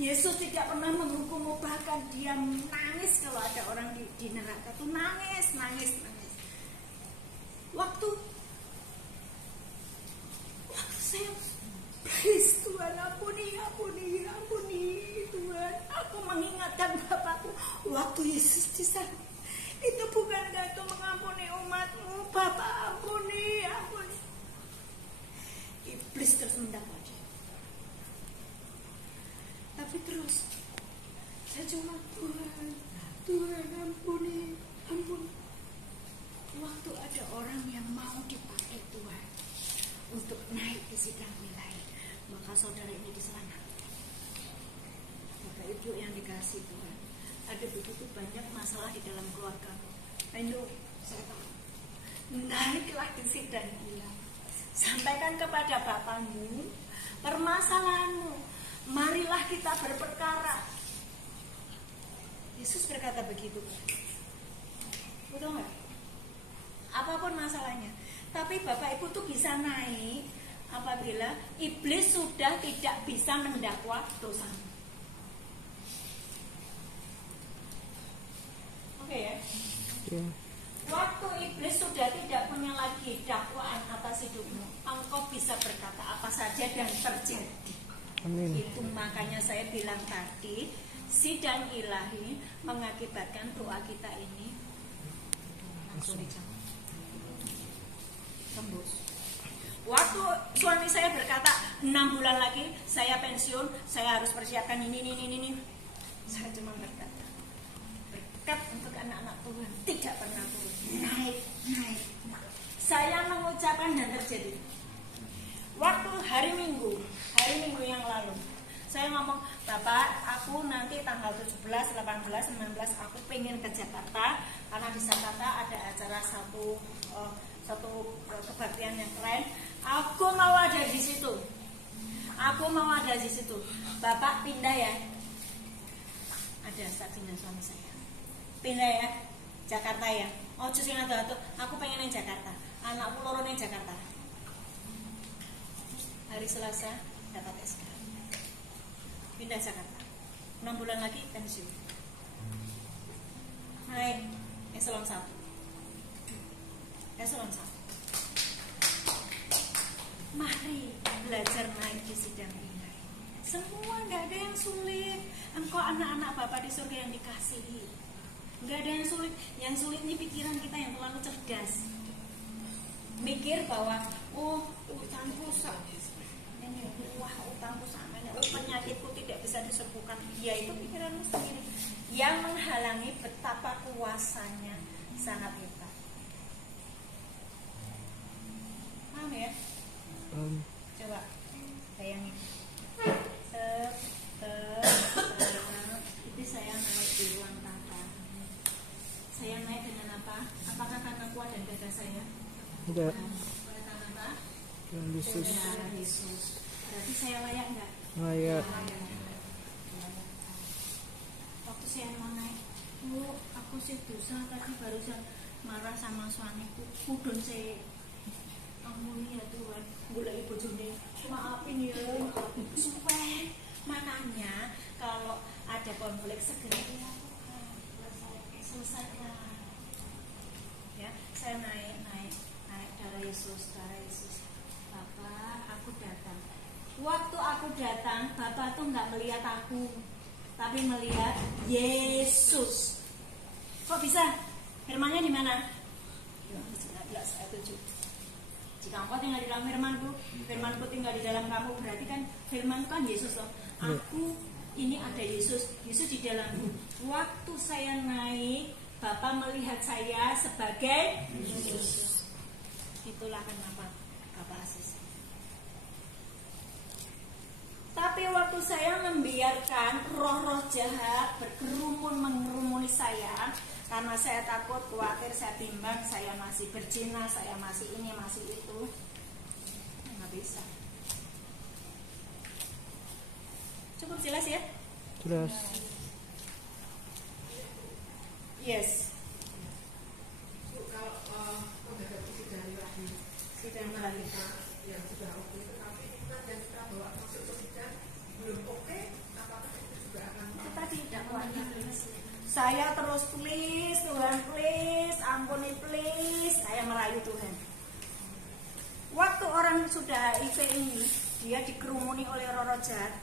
Yesus tidak pernah menghukummu, bahkan dia nangis kalau ada orang di neraka tuh nangis. Waktu saya please Tuhan, ampuni Tuhan, aku mengingatkan Bapakku waktu Yesus di sana. Itu bukankah itu mengampuni umatmu? Bapak ampuni. Iblis terus mendakwa dia. Tapi terus saya cuma Tuhan ampuni. Waktu ada orang yang mau dipakai Tuhan untuk naik di sidang wilayah, maka saudara ini diselamatkan. Bapak Ibu yang dikasih Tuhan, ada begitu banyak masalah di dalam keluarga. Ayo, saya tahu. Naiklah di sidang wilayah, sampaikan kepada Bapakmu permasalahanmu. Marilah kita berperkara. Yesus berkata begitu. Betul nggak? Apapun masalahnya. Tapi Bapak Ibu tuh bisa naik apabila iblis sudah tidak bisa mendakwa dosa. Oke ya? Yeah. Waktu iblis sudah tidak punya lagi dakwaan atas hidupmu, engkau bisa berkata apa saja dan terjadi. Amin. Itu makanya saya bilang tadi, sidang ilahi mengakibatkan doa kita ini langsung dijawab. Tembus. Waktu suami saya berkata 6 bulan lagi saya pensiun, saya harus persiapkan ini. Saya cuma berkata, berkat untuk anak-anak Tuhan tidak pernah turun, naik. Saya mengucapkan dan terjadi. Waktu hari Minggu yang lalu, saya ngomong, Bapak, aku nanti tanggal 17, 18, 19 aku pengen ke Jakarta karena di Jakarta ada acara satu kebaktian yang keren. Aku mau ada di situ. Bapak pindah ya. Ada saksinya suami saya. Pindah ya, Jakarta ya. Oh sing ado-ado, aku pengen yang Jakarta. Anakku loro ning Jakarta. Hari Selasa dapat SK. Pindah Jakarta. 6 bulan lagi pensiun. Naik eselon 1. Mari belajar naik di sidang ini. Semua nggak ada yang sulit. Engkau anak-anak Bapa di surga yang dikasihi. Nggak ada yang sulit. Yang sulit ini pikiran kita yang terlalu cerdas. Mikir bahwa utangku sama penyakitku tidak bisa disembuhkan. Ya itu pikiranmu sendiri. Yang menghalangi betapa kuasanya sangat hebat. Paham ya? Coba bayangin. Itu saya naik di ruang tangga. Saya naik dengan apa? Apakah karena kuat dan gagah saya? Enggak. Karena apa? Yesus. Dengan Yesus. Berarti saya layak enggak? Layak. Waktu saya mau naik, aku sih dosa tadi barusan marah sama suamiku. Kudun saya. Ampuni ya Tuhan, mulai bojone maafin ya, supaya makanya kalau ada konflik segera ya selesaikan. Ya, saya naik darah Yesus. Bapak, aku datang. Waktu aku datang, Bapak tuh nggak melihat aku, tapi melihat Yesus. Kok bisa? Firman-nya di mana? 19 ayat 7. Jika engkau tinggal di dalam firmanku tinggal di dalam kamu, berarti kan firman kan Yesus loh. Aku ini ada Yesus di dalamku. Waktu saya naik, Bapa melihat saya sebagai Yesus. Itulah kenapa Bapak asis. Tapi waktu saya membiarkan roh-roh jahat berkerumun mengerumuni saya, karena saya takut, khawatir, saya bimbang, saya masih berzina, saya masih ini, masih itu, nggak bisa. Cukup jelas ya? Jelas. Yes. Kalau menghadapi sidang ilahi, Sidang ilahi. yang sudah oke, tetapi iman yang kita bawa masuk ke sidang belum oke, apakah itu juga akan Itu tadi dakwahnya. Saya terus please Tuhan, please ampuni please, saya merayu Tuhan. Waktu orang sudah HIV ini, dia dikerumuni oleh roh jahat,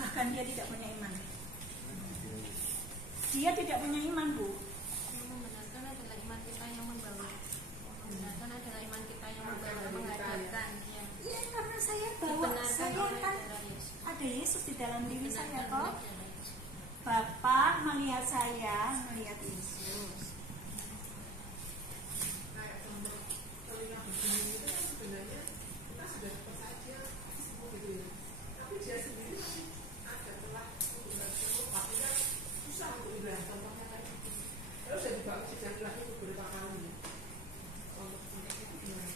bahkan dia tidak punya iman. Dia tidak punya iman, Bu. Yang membenarkan adalah iman kita yang membawa. Membenarkan adalah iman kita yang membawa menghadapkan. Iya, karena saya bawa, saya kan ada Yesus di dalam diri saya kok. Bapak melihat saya, melihat Yesus. kayak contoh telinga begini itu kan sebenarnya kita sudah percaya semua gitu ya, tapi dia sendiri masih ada celah untuk nggak sembuh, tapi kan susah untuk ibadah contohnya tadi. Terus saya dibawa ke sidang ilahi beberapa kali. Untuk itu gimana?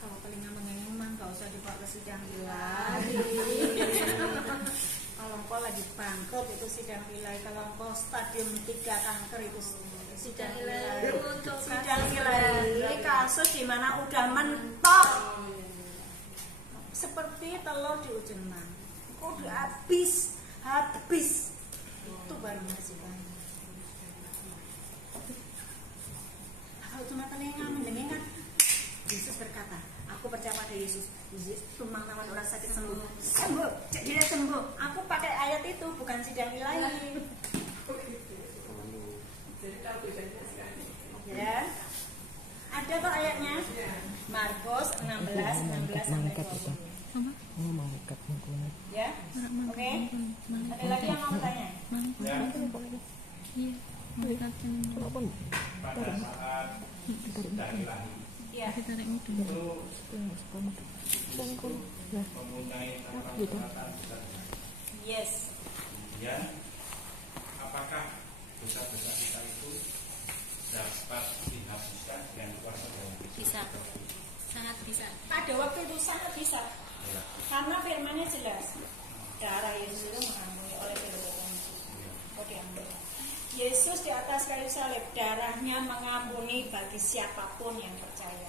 Kalau telinga mengenang gak usah dibawa ke sidang ilahi. Kalau engkau lagi bangkrut itu sidang ilahi. Kalau engkau stadium 3 kanker itu sidang ilahi. Sidang ilahi kasus di mana udah mentok seperti telur di ujung mang. Engkau udah habis. Itu baru masih banyak. Kalau cuma telinga mendengar, Yesus berkata, aku percaya pada Yesus. Yesus tumang lawan orang sakit sembuh. Jadi dia sembuh. Aku pakai ayat itu, bukan sidang ilahi. Jadi tahu bedanya sekali. Ya. Ada tuh ayatnya. Markus 16 sampai 20. Oh, malaikat mengkulit. Ya. Oke. Ada lagi yang mau bertanya? Kenapa? Pada saat sidang ilahi Iya. itu mempunyai catatan besar. Yes. Kemudian apakah dosa-dosa kita itu dapat dihapuskan dengan kuasa Tuhan? Bisa, sangat bisa. Pada waktu itu sangat bisa. Karena firman-Nya jelas. Darah Yesus itu mengampuni oleh perbuatan kau diampuni. Yesus di atas kayu salib, darahnya mengampuni bagi siapapun yang percaya.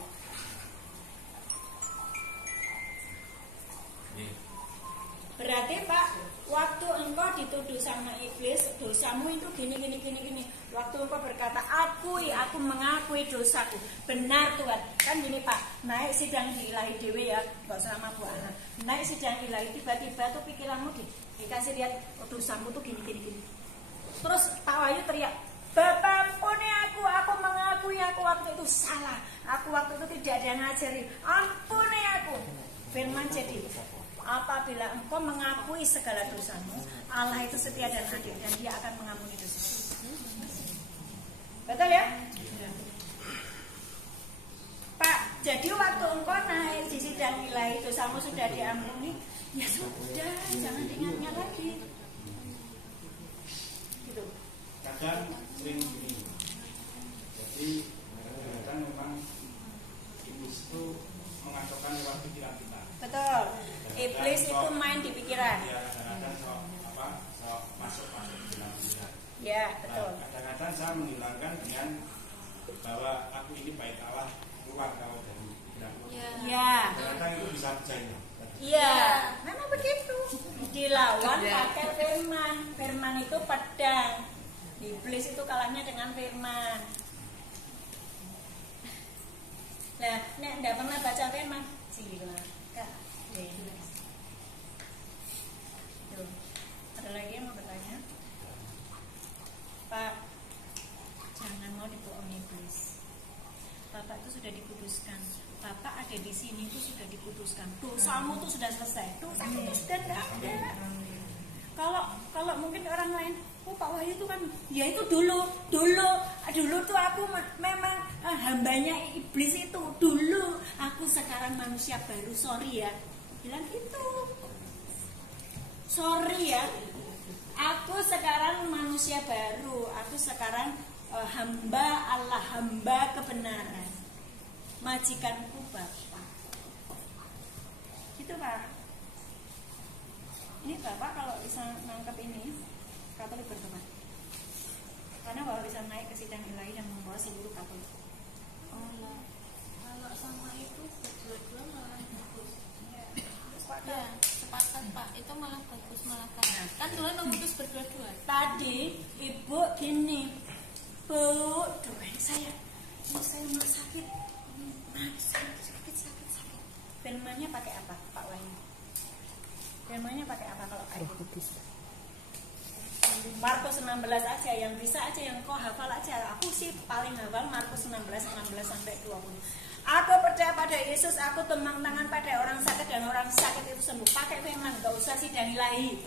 Berarti Pak, waktu engkau dituduh sama iblis, dosamu itu gini. Waktu engkau berkata, aku mengakui dosaku. Benar Tuhan. Kan gini Pak, naik sidang di ilahi dewe ya, gak usah sama Bu Ana. Naik sidang ilahi, tiba-tiba tuh pikiranmu dikasih lihat, oh, dosamu tuh gini. Terus Pak Wahyu teriak, Bapak ampuni aku mengakui aku waktu itu salah. Aku waktu itu tidak ada ngajari. Ampuni aku. Firman jadi, apabila engkau mengakui segala dosamu, Allah itu setia dan adil dan Dia akan mengampuni dosamu. Betul ya? Pak, jadi waktu engkau naik di sidang ilahi dosamu sudah diampuni, ya sudah, jangan diingatnya lagi. Gitu. Kadang sering begini. Jadi kadang memang iblis itu mengacaukan lewat pikiran kita. Betul. Iblis itu main di pikiran. Ya, kadang-kadang sok masuk ke dalam pikiran. Ya, betul. Nah, kadang-kadang saya menghilangkan dengan bahwa aku ini baik Allah keluar kalau dari pikiran. Ya. Kadang-kadang itu bisa terjadi. Iya, memang begitu. Dilawan pakai firman. Firman itu pedang. Iblis itu kalahnya dengan firman. Nah, nek ndak pernah baca firman, silakan. Tuh. Ada lagi yang mau bertanya? Pak, jangan mau dibohongi iblis. Bapak itu sudah dikuduskan. Bapak ada di sini itu sudah dikuduskan. Dosamu itu sudah selesai. Dosamu itu sudah tidak ada. Kalau mungkin orang lain, oh Pak Wahyu itu kan, ya itu dulu tuh aku memang hambanya iblis itu dulu. Aku sekarang manusia baru, sorry ya. Bilang gitu. Sorry ya. Aku sekarang manusia baru. Aku sekarang hamba Allah, hamba kebenaran. Majikanku Bapak. Gitu Pak. Ini Bapak kalau bisa nangkep ini, Katolik bertobat. Karena Bapak bisa naik ke sidang ilahi dan membawa seluruh Katolik. Oh, lah. Kalau sama itu berdua-dua malah bagus. Ya, sepakat Pak. Itu malah bagus malah kan Tuhan mengutus berdua-dua. Tadi Ibu gini, Bu, doain saya. Ini saya mau sakit. Sakit. Firmannya pakai apa, Pak Wahyu? Firmannya pakai apa kalau kayak gitu? Markus 16 aja, yang bisa aja, yang kau hafal aja. Aku sih paling hafal Markus 16 sampai 20. Aku percaya pada Yesus, aku tumpang tangan pada orang sakit dan orang sakit itu sembuh. Pakai firman, gak usah sidang ilahi.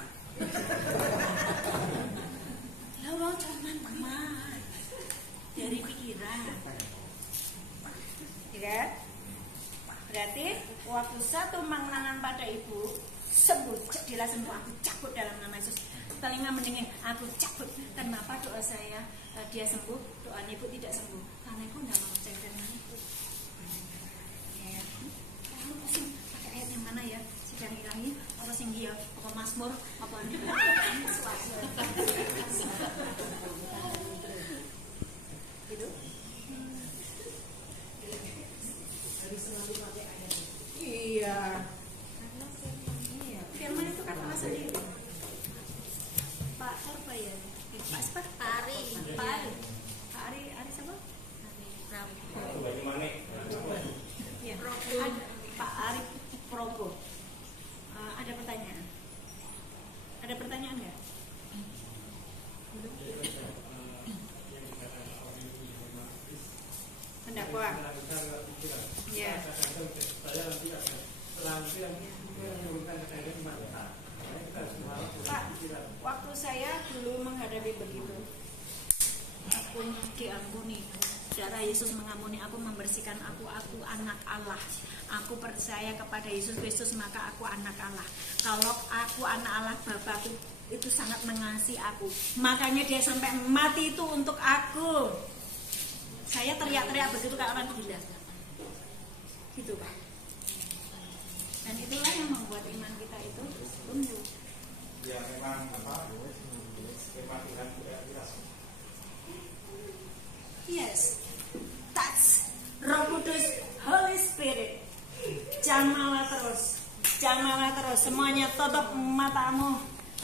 Ya Allah, cuman mama dari pikiran. Ya, berarti waktu saya tumpang tangan pada ibu sembuh, jadilah sembuh. Aku cabut dalam nama Yesus. Telinga mendingin, aku cabut. Kenapa doa saya dia sembuh, doa ibu tidak sembuh? Karena ibu tidak mau percaya dengan itu. Ya, kamu pusing pakai ayat yang mana ya? Sidang ilahi, apa sing dia, apa Mazmur, apa ini? Gitu. Iya. Firman itu kan sama sendiri. Pak siapa ya? Pak siapa? Ari siapa? Ya. Pak Ari Probo. Ada pertanyaan? Ada pertanyaan nggak? Pendakwa. Ya. Pak, waktu saya dulu menghadapi begitu, aku diampuni. Darah Yesus mengampuni aku, membersihkan aku anak Allah. Aku percaya kepada Yesus Kristus, maka aku anak Allah. Kalau aku anak Allah, Bapakku itu sangat mengasihi aku. Makanya dia sampai mati itu untuk aku. Saya teriak-teriak begitu kayak orang gila. Gitu Pak. Dan itulah yang membuat iman kita itu tumbuh. Ya memang apa? Memang Tuhan tidak jelas. Yes, that's Roh Kudus, Holy Spirit. Jamalah terus, semuanya tutup matamu.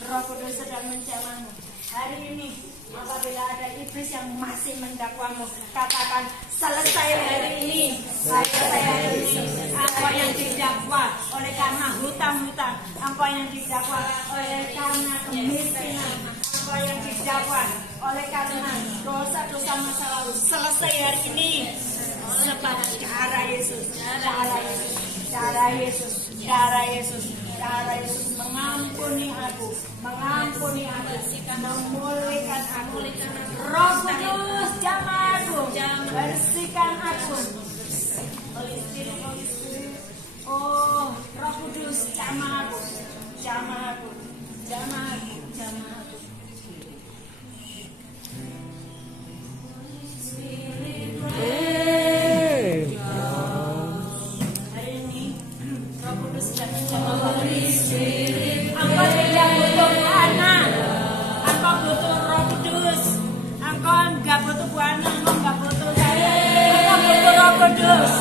Roh Kudus sedang menjamahmu. Hari ini, apabila ada iblis yang masih mendakwamu, katakan selesai hari ini. Selesai hari ini. Engkau yang didakwa oleh karena hutang-hutang, engkau yang didakwa oleh karena kemiskinan, engkau yang didakwa oleh karena dosa-dosa masa lalu, selesai hari ini. Sebab darah Yesus, darah Yesus mengampuni aku, memulihkan aku. Roh Kudus jamah aku, bersihkan aku. Holy Spirit. Oh, Roh Kudus jamah aku. Hari ini Roh Kudus sedang menjamah aku. Engkau tidak butuh anak, engkau butuh Roh Kudus. Engkau enggak butuh anak, engkau enggak butuh saya, engkau butuh Roh Kudus.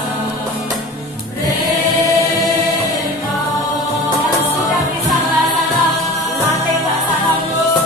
Yang sudah bisa bahasa roh, latih bahasa roh.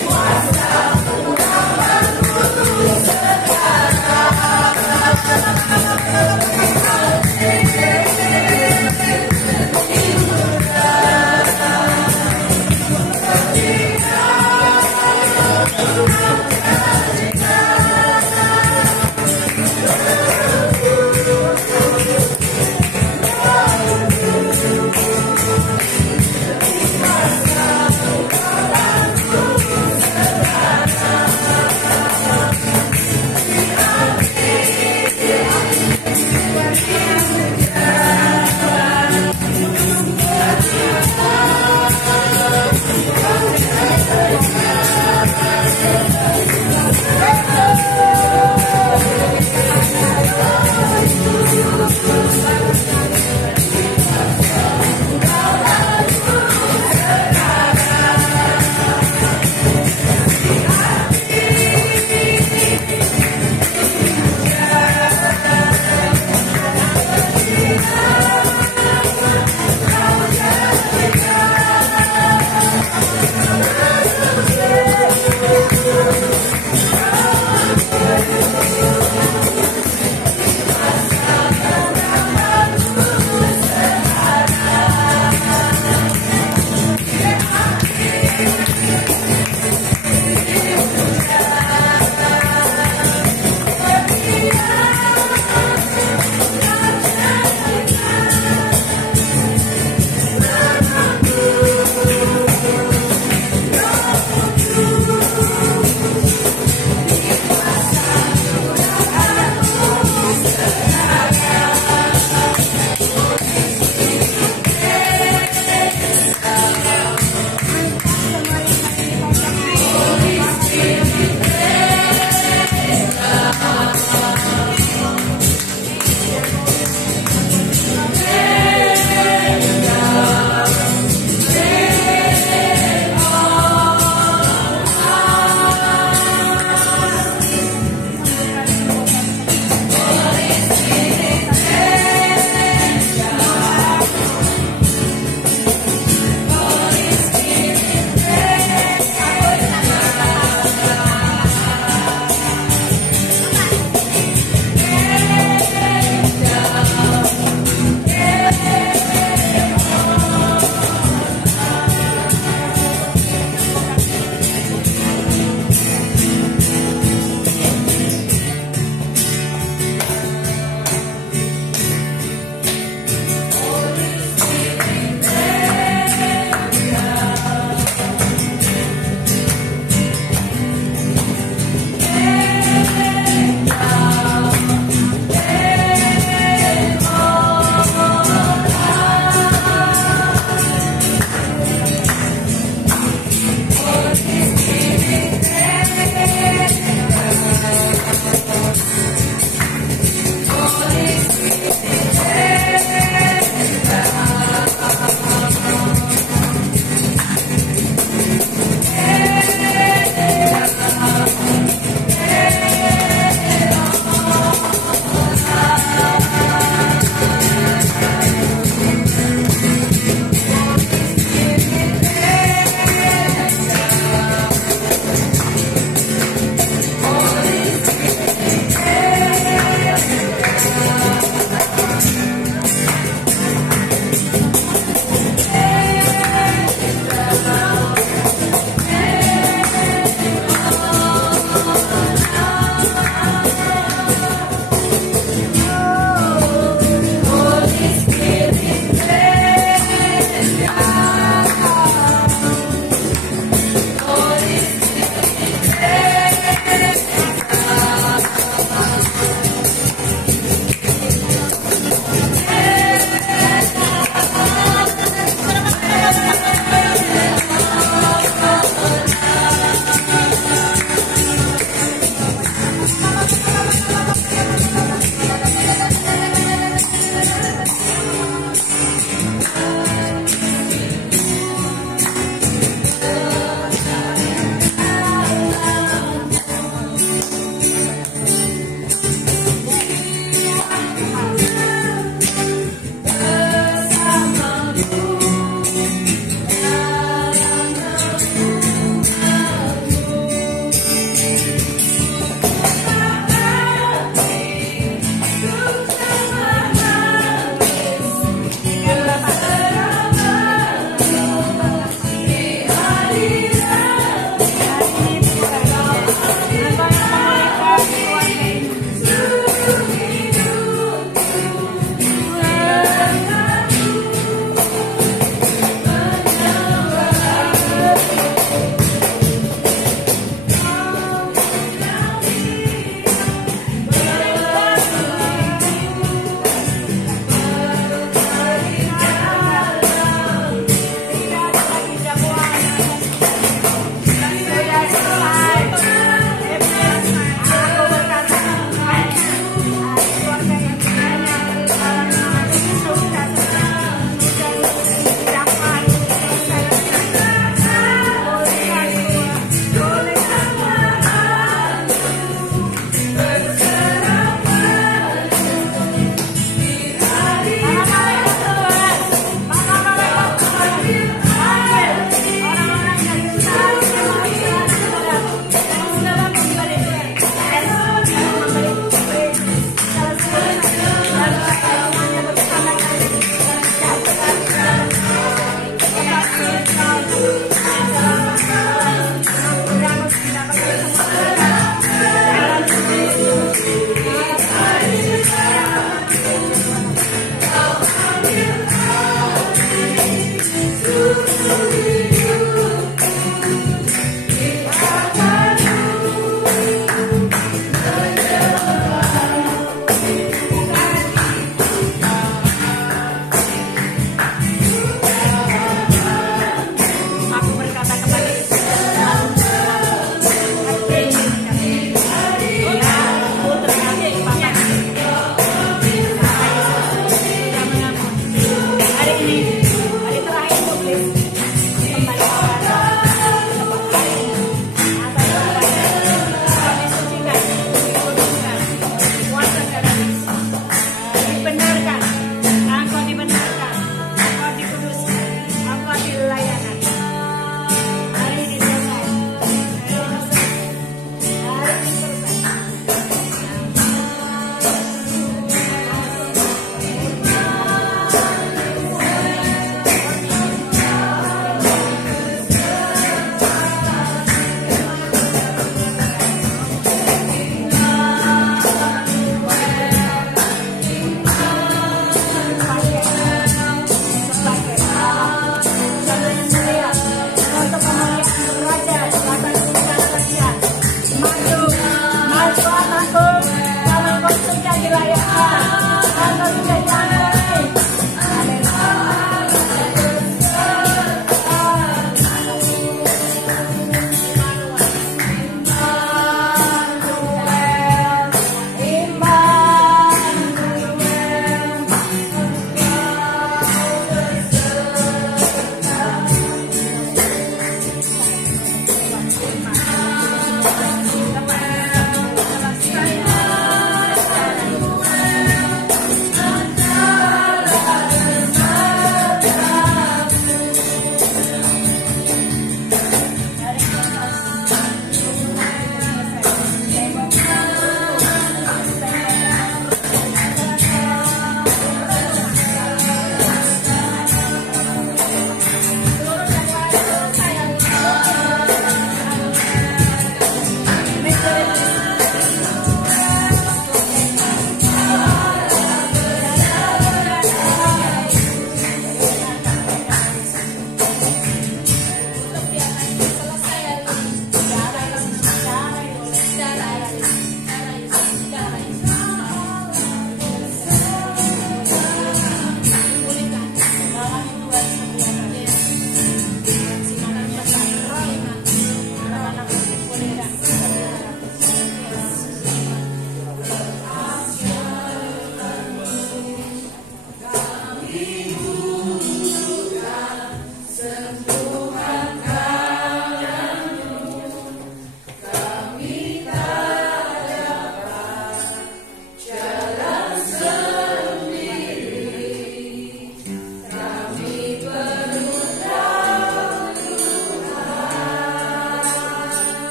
Kuasa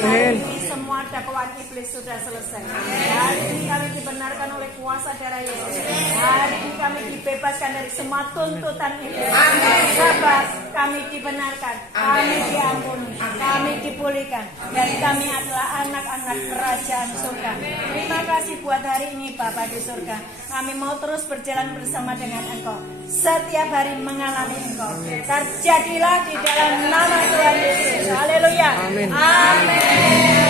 hari ini semua dakwaan iblis sudah selesai. Hari ini kami dibenarkan oleh kuasa darah Yesus. Hari ini kami dibebaskan dari semua tuntutan iblis. Sabar, kami dibenarkan, kami diampuni, kami dipulihkan, dan kami adalah anak-anak kerajaan surga. Terima kasih buat hari ini Bapa di surga. Kami mau terus berjalan bersama dengan Engkau. Setiap hari mengalami Engkau. Terjadilah di dalam nama Tuhan Yesus. Haleluya. Amin. Amin.